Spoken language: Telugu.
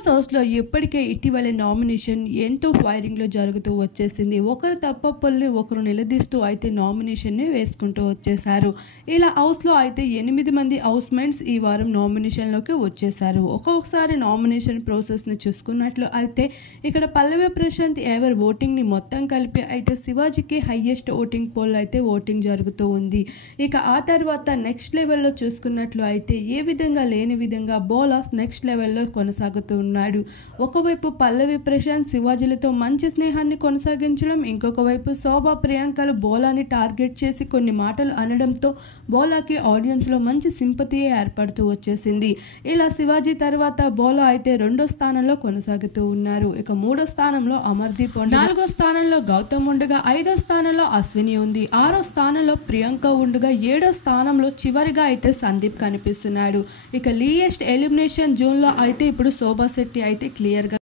బాస్ హౌస్లో ఇప్పటికే ఇటీవలే నామినేషన్ ఎంతో ఫైరింగ్లో జరుగుతూ వచ్చేసింది. ఒకరు తప్పప్పుల్ని ఒకరు నిలదీస్తూ అయితే నామినేషన్ని వేసుకుంటూ వచ్చేశారు. ఇలా హౌస్లో అయితే 8 మంది హౌస్మేట్స్ ఈ వారం నామినేషన్లోకి వచ్చేశారు. ఒక్కొక్కసారి నామినేషన్ ప్రాసెస్ని చూసుకున్నట్లు అయితే ఇక్కడ పల్లవి ప్రశాంత్ ఎవర్ ఓటింగ్ని మొత్తం కలిపి అయితే శివాజీకి హైయెస్ట్ ఓటింగ్ పోల్ అయితే ఓటింగ్ జరుగుతూ ఉంది. ఇక ఆ తర్వాత నెక్స్ట్ లెవెల్లో చూసుకున్నట్లు అయితే ఏ విధంగా లేని విధంగా బోలాస్ నెక్స్ట్ లెవెల్లో కొనసాగుతూ ఉన్నాడు. ఒకవైపు పల్లవి ప్రశాంత్ శివాజీలతో మంచి స్నేహాన్ని కొనసాగించడం, ఇంకొక వైపు శోభా ప్రియాంకలు బోలాని టార్గెట్ చేసి కొన్ని మాటలు అనడంతో బోలాకి ఆడియన్స్లో మంచి సింపతి ఏర్పడుతూ వచ్చేసింది. ఇలా శివాజీ తర్వాత బోలా అయితే 2వ స్థానంలో కొనసాగుతూ ఉన్నారు. ఇక 3వ స్థానంలో అమర్దీప్, 4వ స్థానంలో గౌతమ్ ఉండగా 5వ స్థానంలో అశ్విని ఉంది. 6వ స్థానంలో ప్రియాంక ఉండగా 7వ స్థానంలో చివరిగా అయితే సందీప్ కనిపిస్తున్నాడు. ఇక లీయెస్ట్ ఎలిమినేషన్ జోన్లో అయితే ఇప్పుడు శోభా శెట్టి అయితే క్లియర్గా